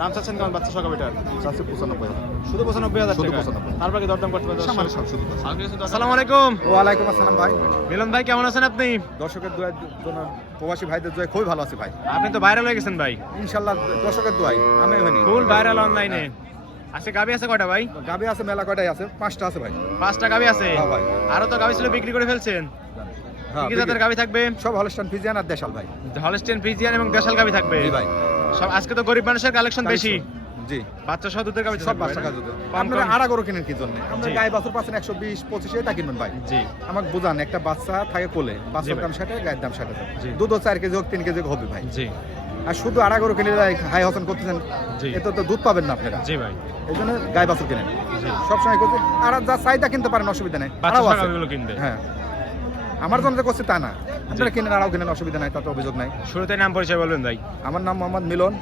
দাম চাচ্ছেন কেমন বাচ্চা সকাল এটার? চাচ্ছে 95,000 শুধু 95,000 শুধু টাকা। 95,000 তারপর কি দরদাম করতে পারবেন? সামান্য শুধু আসসালামু আলাইকুম। ওয়ালাইকুম আসসালাম ভাই। মিলন ভাই কেমন আছেন আপনি? দর্শকের দোয়ায় জন্য প্রবাসী ভাইদের দোয়ায় খুবই ভালো আছে ভাই। আপনি তো ভাইরাল হয়ে গেছেন ভাই, ইনশাআল্লাহ দর্শকের দোয়ায় আমি হইনি ফুল ভাইরাল অনলাইনে। আজকে গাবি আছে কয়টা ভাই? গাবি আছে মেলা কয়টাই আছে, 5টা আছে ভাই। 5টা গাবি আছে। হ্যাঁ ভাই। আরো তো গাবি ছিল বিক্রি করে ফেলছেন। হ্যাঁ, কি জাতের গাবি থাকবে? সব হলস্টাইন ফ্রিজিয়ান আর দেশাল ভাই। হলস্টিয়ান ফ্রিজিয়ান এবং দেশাল গাবি থাকবে। জি ভাই। সব আজকে তো গরিব মানুষের কালেকশন বেশি। জি বাচ্চা সহ দুধের গাবি সব বাচ্চা কাজ হতো। কম আপনারা কম। আড়া গরু কিনেন কি জন্য? আমরা জি। গায়ে বাছুর পাচ্ছেন 120-25 এটা কিনবেন ভাই। জি আমাকে বুঝান, একটা বাচ্চা থাকে কোলে, বাচ্চার ভাই। দাম 60, গায়ের দাম 60,000। জি। দুধও 4 কেজি হোক 3 কেজি হোক হবে ভাই। জি আর শুধু আড়া গরু কিনে হাই হসন করতেছেন, জি। এতে তো দুধ পাবেন না আপনারা। জি ভাই। এই জন্য গায়ে বাছুর কিনেন। জি। সবসময় করছে আর যা চাহিদা কিনতে পারেন, অসুবিধা নেই। বাচ্চা আড়াও সহ আছে। গাবিগুলো কিনবে। হ্যাঁ, আমার জন্য যে করছে তা না, আপনারা কিনেন আড়াও কিনেন, অসুবিধা নাই, তাতে অভিযোগ নাই। শুরুতে নাম পরিচয় বলবেন ভাই। আমার নাম মোহাম্মদ মিলন,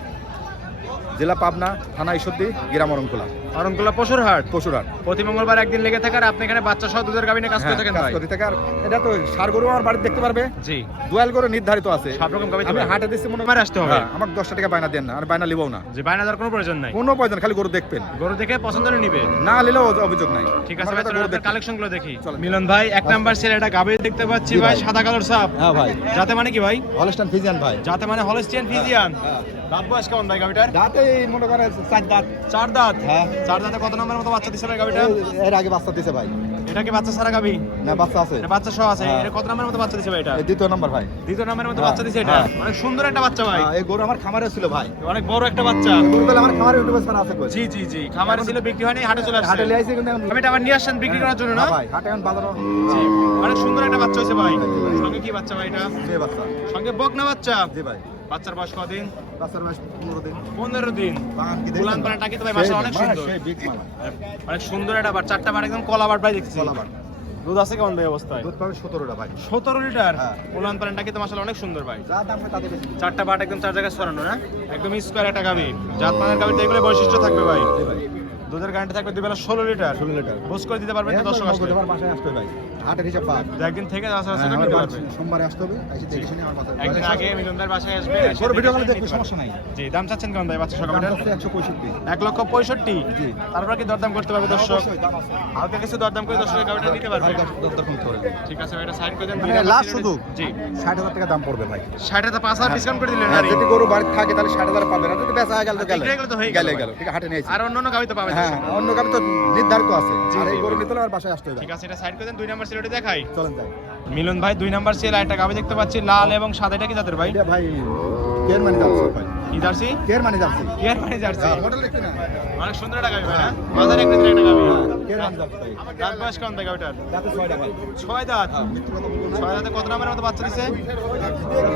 জেলা পাবনা, থানা ঈশ্বরদী, গ্রাম অরণকুলা, অরণকুলা পশুর হাট। পশুরহাট। প্রতি মঙ্গলবার একদিন লেগে থাকে আর আপনি এখানে বাচ্চা সহ দুধের গাবি নিয়ে কাজ করে থাকেন কাজ ভাই। করতে থাকে। আর এটা তো সার গরু আমার বাড়িতে দেখতে পারবে, জি দুয়াল গরু নির্ধারিত আছে। সব রকম গাবি আমি হাটে দিচ্ছি মনে আমার আসতে হবে। হ্যাঁ, আমাকে 10টা টাকা বায়না দেন না, আর বায়না লিবও না, যে বাইনা দেওয়ার কোনো প্রয়োজন নাই। কোনো প্রয়োজন, খালি গরু দেখবেন, গরু দেখে পছন্দ হলে নিবে। না নিলেও অভিযোগ নাই। ঠিক আছে আমার ভাই, কাছে গরু দেখবেন। কালেকশন গুলো দেখি। চলেন। মিলন ভাই এক নাম্বার সেল এটা গাবি দেখতে পাচ্ছি জি ভাই, ভাই। সাদা কালোর সাপ। হ্যাঁ ভাই, যাতে মানে কি ভাই? হলস্টাইন ফ্রিজিয়ান ভাই। যাতে মানে হলস্টিয়ান ফ্রিজিয়ান। হ্যাঁ। দাঁত বয়স কেমন ভাই গাবিটার? দাঁতে মনে করে 4 দাঁত। 4 দাঁত। হ্যাঁ। 4 দাঁতে কত নম্বরের মতো বাচ্চা দিছে ভাই গাবিটা? এর আগে বাচ্চা দিছে ভাই। এটা কি বাচ্চা সারা গাবি? না, বাচ্চা আছে। এটা বাচ্চা সহ আছে। হ্যাঁ। এটা কত নম্বরের মতো বাচ্চা দিছে ভাই এটা? এই দ্বিতীয় নম্বর ভাই। দ্বিতীয় নম্বরের মতো হ্যাঁ। বাচ্চা দিছে এটা। হ্যাঁ। অনেক সুন্দর একটা বাচ্চা ভাই। এই গরু আমার খামারে ছিল ভাই। অনেক বড় একটা বাচ্চা। গরুগুলো আমার খামারে ইউটিউবে ছাড়া আছে কই। জি জি জি, খামারে ছিল, বিক্রি হয়নি, হাটে চলে আসছে। হাটে লিয়ে আইছি কিন্তু আমি এটা আবার নিয়ে আসছেন বিক্রি করার জন্য না? না ভাই, হাটে এখন বাজারও জি, অনেক সুন্দর একটা বাচ্চা হয়েছে ভাই। জি ভাই। সঙ্গে কি বাচ্চা ভাই এটা? মেয়ে বাচ্চা। সঙ্গে বকনা বাচ্চা। জি ভাই। বাচ্চার বয়স কদিন? বাচ্চার বয়স 15 দিন। 15 দিন। বাগান কি উলান দেখছেন? পালানটা কিন্তু ভাই মাশাআল্লাহ অনেক সুন্দর। সেই বিগ মাল। অনেক সুন্দর একটা বার, চারটা বার একদম কলা বার ভাই দেখছি। কলাবার। দুধ আছে কেমন ভাই অবস্থায়? দুধ পাবে 17টা ভাই। 17 লিটার। হ্যাঁ। উলান পালানটা কিন্তু মাশাআল্লাহ অনেক সুন্দর ভাই। যা দাম হয় তাতে বেশি। চারটা বাট একদম চার জায়গায় সরানো না? একদম স্কয়ার একটা গাবি। জাত মানের গাবিতে এগুলো বৈশিষ্ট্য থাকবে ভাই। জি ভাই। দুধের গ্যারান্টি থাকবে 2 বেলা 16 লিটার। 16 লিটার। বুঝ করে দিতে পারবেন তো একদম দর্শক আসলে? নগদ আমার বাসায় আসতে হবে ভাই। হাটের হিসাব বাদ। একদিন থেকে আসা হ্যাঁ, আসা আমার নিতে বাস পারবে। সোমবারে আসতে হবে, এসে দেখে শুনে আমার বাসায়। একদিন আগে মিলনদার বাসায় আসবে। এসে গরু ভিডিও দেখে কলে শুনে দেখবে, নিতে পারবে। সমস্যা নাই। জি, দাম চাচ্ছেন কেমন ভাই বাচ্চা সকাল দাম হচ্ছে 165। 1,65,000। জি। তারপর কি দরদাম করতে পারবে দর্শক? অবশ্যই দাম আছে। হালকা কিছু দরদাম করে দর্শকের গাবিটা নিতে পারবে। হালকা দর কম করে দেন। ঠিক আছে ভাই, এটা সাইড করে দেন। মানে লাস্ট শুধু জি, 60,000 টাকা দাম পড়বে ভাই। 60,000 5,000 ডিসকাউন্ট করে দিলেন। হ্যাঁ, আরে যদি গরু বাড়িতে থাকে তাহলে 60,000 পাবেন, আর যদি বেচা হয়ে গেল তো গেল। বিক্রি হয়ে গেলে তো হয়ে গেল গেলে ভাই। গেল, ঠিক আছে, হাটে নিয়েছি। আর অন্যান্য গাবি তো পাবে হ্যাঁ, দর্শক। অন্য গাবি তো নির্ধারিত আছে। জি, আর জি এই গরু ভাই। নিতে হলে আমার বাসায় আসতে হবে। ঠিক আছে, এটা সাইড করে দেন। 2 নাম্বার সিলেটে দেখাই। চলেন যাই। মিলন ভাই 2 নাম্বার সেল একটা গাবি দেখতে পাচ্ছি, লাল এবং সাদা। এটা কি জাতের ভাই? এটা ভাই কেয়ার মানি যাচ্ছে ভাই। কি জার্সি? কেয়ার মানি যাচ্ছে। কেয়ার মানে জার্সি। মডেল দেখতে না। অনেক সুন্দর একটা গাবি ভাই না? বাজারে একটা দিন একটা গাবি। কেয়ার মানি যাচ্ছে ভাই। দাঁত বয়স কেমন ভাই গাবিটার? যাতে 6টা ভাই। 6 দাঁত। মৃত্যু কথা বলবো না। 6 দাঁতে কত নাম্বারের মতো বাচ্চা দিছে?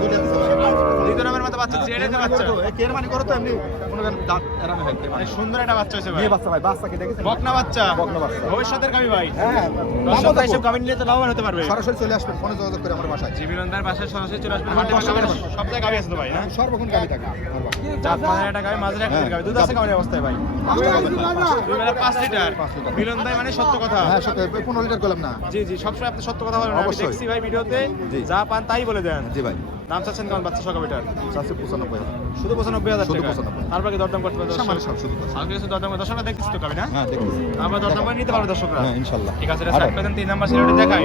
দুইটা দিছে ভাই। দ্বিতীয় নাম্বারের মতো বাচ্চা দিছে। এটাই তো বাচ্চা। এই কেয়ার মানি করো তো এমনি মনে করেন দাঁত এরামে হয় কেয়ার মানি। অনেক সুন্দর একটা বাচ্চা হয়েছে ভাই। মেয়ে বাচ্চা ভাই, বাচ্চাকে দেখেছেন? বকনা বাচ্চা। বকনা বাচ্চা। ভবিষ্যতের গাবি ভাই। হ্যাঁ, দর্শক ভাই সব গাবি নিলে তো লাভবান হতে পারবে। সরাসরি চলে আসবেন, ফোনে যোগাযোগ করে আমার বাসায়। জীবনদার বাসায় সরাসরি চলে আসবেন। আমার হাটে বাসায় বাসায় যাবেন। সব জায়গায় গাবি আছে তো ভাই, হ্যাঁ? সর্বক্ষণ গাড়ি থাকে আমার বাসায়। জাত মানের একটা গাবি, মাঝের একটা হ্যাঁ। গাবি। দুধ আছে কেমন অবস্থায় ভাই? 5টা পাবেন ভাই, 5টা। 2 বেলা 5 লিটার। 5 লিটার। মিলন ভাই মানে সত্য কথা। হ্যাঁ, সত্যি 15 লিটার করলাম না। জি জি, সবসময় আপনি সত্য কথা বলেন। আমি অবশ্যই। দেখছি ভাই ভিডিওতে, জি। যা পান তাই বলে দেন। জি ভাই। দাম চাচ্ছেন কেমন বাচ্চা সকাল এটার? চাচ্ছে 95,000। শুধু 95,000 শুধু টাকা। 95,000 তারপর কি দরদাম করতে পারবে দর্শক? সামান্য শুধু। হালকা কিছু দরদাম করে দর্শকরা দেখতেছি তো গাবি না? হ্যাঁ, দেখতেছি। তারপর দরদাম করে নিতে পারবে দর্শকরা। হ্যাঁ, ইনশাআল্লাহ। ঠিক আছে, এটা সাইড করে দেন। 3 নাম্বার সিলেটে দেখাই।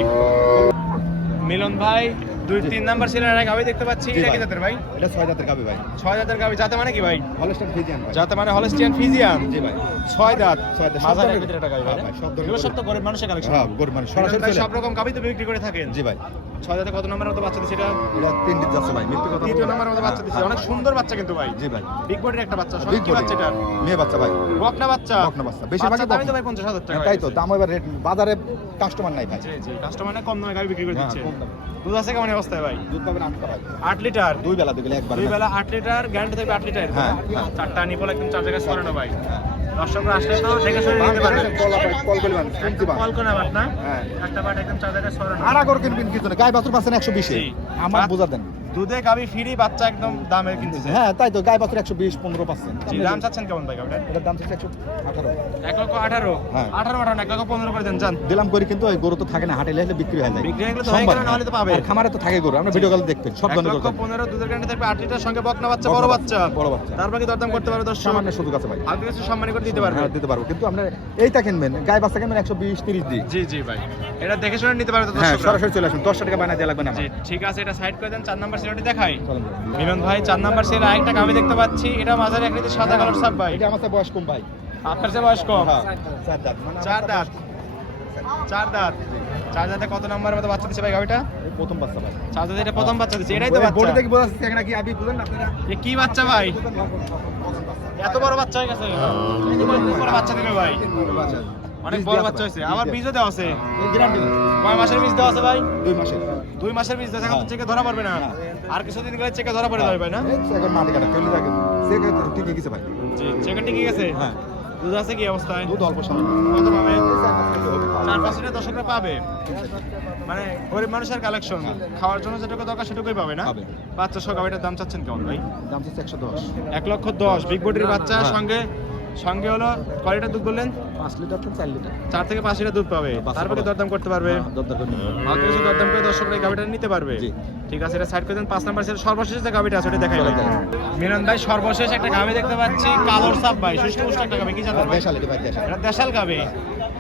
মিলন ভাই 2-3 নাম্বার সিলেটের এক গাবি দেখতে পাচ্ছি। জি এটা কি ভাই। জাতের ভাই? এটা 6 দাঁতের গাবি ভাই। 6 দাঁতের গাবি। যাতে মানে কি ভাই? হলস্টাইন ফ্রিজিয়ান ভাই। যাতে মানে হলস্টিয়ান ফ্রিজিয়ান। জি ভাই। 6 দাঁত। 6 দাঁত। মাঝারি সব ভিতরে একটা গাবি ভাই। হ্যাঁ ভাই, সব ধরনের এগুলো সব গাবি। তো গরিব মানুষের কালেকশন। হ্যাঁ, গরু মানে সরাসরি সরাসরি সব রকম গাবি তো বিক্রি করে থাকেন। জি ভাই। 6 দাঁতে কত নম্বরের মতো বাচ্চা দিছে এটা? এটা 3 দিন যাচ্ছে ভাই, মৃত্যু কথা। তৃতীয় নম্বরের মতো বাচ্চা দিছে। হ্যাঁ, অনেক সুন্দর বাচ্চা কিন্তু ভাই। জি ভাই। বিগ বডির একটা বাচ্চা। সব Big কি body। বাচ্চা এটা? মেয়ে বাচ্চা ভাই। বকনা বাচ্চা। বকনা বাচ্চা। বেশিরভাগই দামই তো বকনা। ভাই 50,000 টাকা। তাই তো, দাম এবার রেট বাজারে কাস্টমার নাই ভাই। জি জি, কাস্টমার না কম দামে গাবি বিক্রি করে হ্যাঁ, দিচ্ছে। কম দামে। দুধ আছে কেমন অবস্থায় ভাই? দুধ পাবেন 8টা ভাই। 8 লিটার। 2 বেলা একবার। 2 বেলা 8 লিটার, গ্যারান্টি থাকবে 8 লিটার। হ্যাঁ, হ্যাঁ। চারটা নিপল একদম চার জায়গায় সরানো ভাই। হ্যাঁ। দর্শকরা আসলে তো দেখে শুনে নিতে পারবে। কল করবেন, শুনছি বা। কল করে বাট না? হ্যাঁ। একটা বাট একদম চার জায়গায় সরানো। আড়া গরু কিনবেন কি জন্য? গায়ে বাছুর পাচ্ছেন 120 এ। জি। আমার বোঝা দেন। দুধে গাবি ফ্রি, বাচ্চা একদম দামে কিনতেছে। হ্যাঁ তাই তো, গায়ে বাছুর 120-15%। জি, দাম চাচ্ছেন কেমন ভাই গাবিটার? এটার দাম হচ্ছে 118। 1,18,000। হ্যাঁ। 18 1,15,000 করে দেন জান। দিলাম করি, কিন্তু ওই গরু তো থাকে না, হাটে লেলে বিক্রি হয়ে যায়। বিক্রি হয়ে গেলে তো হয়ে গেল, না হলে তো পাবে। আর খামারে তো থাকে গরু, আমরা ভিডিও কল দেখবেন সব ধরনের গরু থাকবে। 1,15,000 দুধের গ্যারান্টি থাকবে, 8 লিটার সঙ্গে বকনা বাচ্চা, বড় বাচ্চা। বড় বাচ্চা। তারপর কি দরদাম করতে পারবে দর্শক? সামান্য সুযোগ আছে ভাই, হালকা কিছু সম্মানী করে দিতে পারবে। হ্যাঁ দিতে পারবো, কিন্তু আপনার এইটা কিনবেন, গায়ে বাচ্চা কিনবেন 120-30 দিই। জি জি ভাই, এটা দেখে শুনে নিতে পারবে তো হ্যাঁ দর্শক। সরাসরি চলে আসুন, 10 টাকা বানায় দেওয়া লাগবে না জি আমার। ঠিক আছে, এটা সাইড করে দেন। 4 নাম্বার সিরিয়ালটি দেখাই। চলেন ভাই। মিলন ভাই 4 নাম্বার সিরিয়াল আরেকটা গাবি দেখতে পাচ্ছি, এটা মাঝারি আকৃতির সাদা কালার সাপ ভাই। এটা আমার তো বয়স কম ভাই। আপনার চেয়ে বয়স কম? হ্যাঁ 4 দাঁত। মানে 4 দাঁত। 4 দাঁত। 4 দাঁতে কত নাম্বারের মতো বাচ্চা দিচ্ছে ভাই গাবিটা? এই প্রথম বাচ্চা ভাই। 4 দাঁতে এটা প্রথম বাচ্চা দিচ্ছে, এটাই তো বডি বাচ্চা। দেখি বোঝা যাচ্ছে নাকি আপনি বুঝেন না আপনারা? এ কি বাচ্চা ভাই? এত বড় বাচ্চা হয়ে গেছে? এত বড় বাচ্চা দিবে ভাই? অনেক বড় বাচ্চা হয়েছে, আবার বীজও দেওয়া আছে। এই গ্যারান্টি কয় মাসের বীজ দেওয়া আছে ভাই? 2 মাসের। 2 মাসের বীজ দেওয়া, এখন চেকে ধরা পড়বে না। আর কিছুদিন গেলে চেকে ধরা পড়ে যাবে ভাই না? এই তো এখন মাটি কাটা চলে যাবে, সে ঠিক গেছে ভাই। জি, চেকে ঠিক গেছে। হ্যাঁ দুধ আছে কি অবস্থায়? দুধ অল্প সময়। কত পাবে? 4-5 লিটার দর্শকরা পাবে। মানে গরিব মানুষের কালেকশন, খাওয়ার জন্য যেটুকু দরকার সেটুকুই পাবে না? পাবে। বাচ্চা সহ গাবিটার দাম চাচ্ছেন কেমন ভাই? দাম হচ্ছে 110। 1,10,000 বিগ বডির বাচ্চা, হ্যাঁ। সঙ্গে হলো কয় লিটার দুধ বললেন? 5 লিটার থেকে 4 লিটার। 4 থেকে 5 লিটার দুধ পাবে। বাচ্চা তারপরে পাবে। দরদাম করতে পারবে। দরদার করে নিবে। হালকা কিছু দরদাম করে দর্শকরা এই গাবিটা নিতে পারবে। জি। ঠিক আছে, এটা সাইড করে দেন। 5 নাম্বার সেল সর্বশেষ যে গাবিটা আছে ওটা দেখাই ভাই। চলে যান। মিলন ভাই সর্বশেষ একটা গাবি দেখতে পাচ্ছি, কালোর সাপ ভাই, সুষ্ঠু পুষ্ট একটা গাবি। কি জাতের ভাই? দেশাল এটা ভাই, দেশাল। এটা দেশাল গাবি,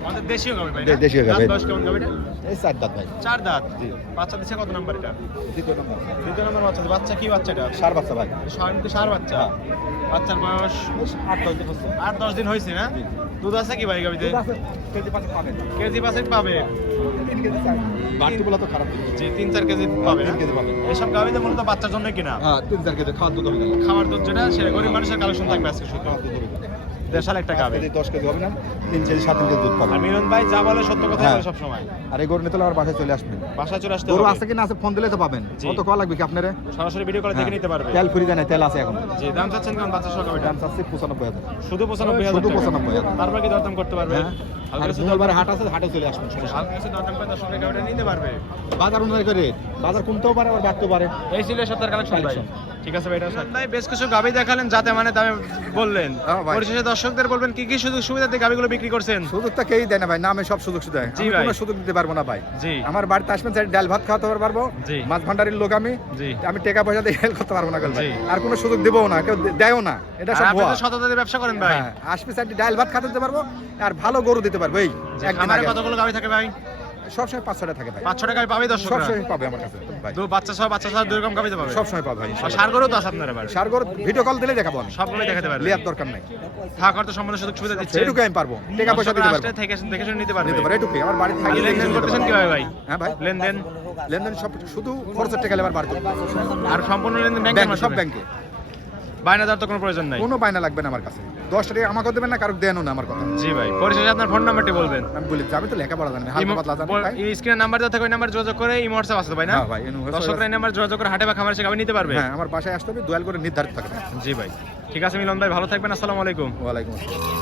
আমাদের দেশীয় গাবি ভাই না? দেশীয় গাবি। দাঁত বয়স কেমন গাবিটা? এই 4 দাঁত ভাই। 4 দাঁত। জি। বাচ্চা দিচ্ছে কত নাম্বার এটা? দ্বিতীয় নম্বর। দ্বিতীয় নাম্বার বাচ্চা। বাচ্চা কি বাচ্চা এটা? সার বাচ্চা ভাই। সার বাচ্চা। হ্যাঁ। বাচ্চার বয়স 8-10 দিন হচ্ছে। 8-10 দিন হয়েছে না? জি। দুধ আছে কি ভাই গাবিতে? দুধ আছে, কেজি 5 পাবেন। কেজি 5 পাবে। 3 কেজি 4। বাড়তি বলা তো খারাপ দিচ্ছে। জি, 3-4 কেজি পাবে না? 3 কেজি পাবে। এসব গাবিতে মূলত বাচ্চার জন্য কিনা। হ্যাঁ 3-4 কেজি খাওয়ার দুধ হবে না। খাওয়ার দুধ যেটা সেটা গরিব মানুষের কালেকশন থাকবে আজকে শুধু। দেশাল একটা গাবি। 10 কেজি হবে না, 3 কেজি 7 কেজি দুধ পাবে। আর মিলন ভাই যা বলে সত্য কথাই হ্যাঁ। বলে সব সময়। আর এই গরু নিতে হলে আমার বাসায় চলে আসবেন। বাসায় চলে আসতে গরু হবে। আছে কি না আছে ফোন দিলে তো পাবেন। জি। কত কল লাগবে কি আপনারে? সরাসরি ভিডিও করে দেখে নিতে পারবে। তেল ফ্রি দেয় না, তেল আছে এখন। জি, দাম চাচ্ছেন কেমন বাচ্চা সহ গাবিটা? দাম চাচ্ছি 95,000। শুধু 95,000 শুধু টাকা। 95,000 তারপর কি দরদাম করতে পারবে? হ্যাঁ। হালকা আর কিছু মঙ্গলবারে হাট আছে, হাটে চলে আসবেন। সমস্যা নেই। হালকা কিছু দরদাম করে দর্শকের গাবিটা নিতে পারবে। বাজার অনুযায়ী করে বাজার কমতেও পারে, আবার বাড়তেও পারে। এই ছিল সপ্তাহের কালেকশন ভাই। Collection। ঠিক আছে ভাই, এটা ভাই বেশ কিছু গাবি দেখালেন, যাতে মানে দামে বললেন। হ্যাঁ ভাই। পরিশেষে দর্শকদের বলবেন কি কি সুযোগ সুবিধাতে গাবিগুলো বিক্রি করছেন? সুযোগটা কেই দেয় না ভাই, নামে সব সুযোগ দেয়। জি আমি ভাই। কোনো সুযোগ দিতে পারবো না ভাই। জি আমার বাড়িতে আসবেন, চাই ডাল ভাত খাওয়াতে পারবো। জি। মাছ ভান্ডারের লোক আমি। জি। আমি টাকা পয়সা দিয়ে হেল্প করতে পারবো না কাল ভাই। জি। আর কোনো সুযোগ দেবও না, কেউ দেয়ও না। এটা আর সব আপনি তো ভুয়া। সততা দিয়ে ব্যবসা করেন ভাই। হ্যাঁ, আসবে চাইতে ডাল ভাত খাতে দিতে পারবো, আর ভালো গরু দিতে পারবো। এই যে একদিন খামারে আগে। কতগুলো গাবি থাকে ভাই? সবসময় 5-6টা থাকে ভাই। 5-6 টাকায় পাবে দর্শকরা? সবসময় পাবে আমার কাছে ভাই। বাচ্চা সহ দুই রকম গাবিতে পাবে। সবসময় পাবে ভাই। আর সার গরু তো আছে আপনার এবার। সার গরু ভিডিও কল দিলে দেখাবো আমি। সবগুলোই দেখাতে পারবে। লিয়ার দরকার নাই। থাকার তো সম্পূর্ণ সুযোগ সুবিধা দিচ্ছে। সেটুকু আমি পারবো, টাকা পয়সা দিতে পারবো। আসলে থেকে দেখে শুনে নিতে পারবে। নিতে পারবো এটুকুই। আমার বাড়ি আর থাকি লেনদেন করতেছেন কিভাবে ভাই? হ্যাঁ ভাই, লেনদেন লেনদেন সব শুধু খরচের টাকা লেবার বার করবো। আর সম্পূর্ণ লেনদেন ব্যাংকের ব্যাংক, সব মাধ্যমে? ব্যাংকে। বাইনা দেওয়ার তো কোনো প্রয়োজন নাই। কোনো বায়না লাগবে না আমার কাছে। 10 টাকা আমাকে দেবেন না, কারো দেনও না আমার কথা। জি ভাই, পরিশেষে আপনার ফোন নাম্বারটি বলবেন। আমি বলি আমি তো লেখাপড়া জানি না, হালকা পাতলা জানি ভাই। এই স্ক্রিনের নাম্বার দেওয়া থাকে, ওই নাম্বার যোগাযোগ করে এই হোয়াটসঅ্যাপ আছে তো ভাই না? হ্যাঁ ভাই, দর্শকরা এই নাম্বার যোগাযোগ করে হাটে বা খামারে এসে গাবি নিতে পারবে। হ্যাঁ, আমার বাসায় আসতে হবে, দোয়াল করে নির্ধারিত থাকবে। জি ভাই, ঠিক আছে মিলন ভাই, ভালো থাকবেন। আসসালামু আলাইকুম। ওয়ালাইকুম আসসালাম।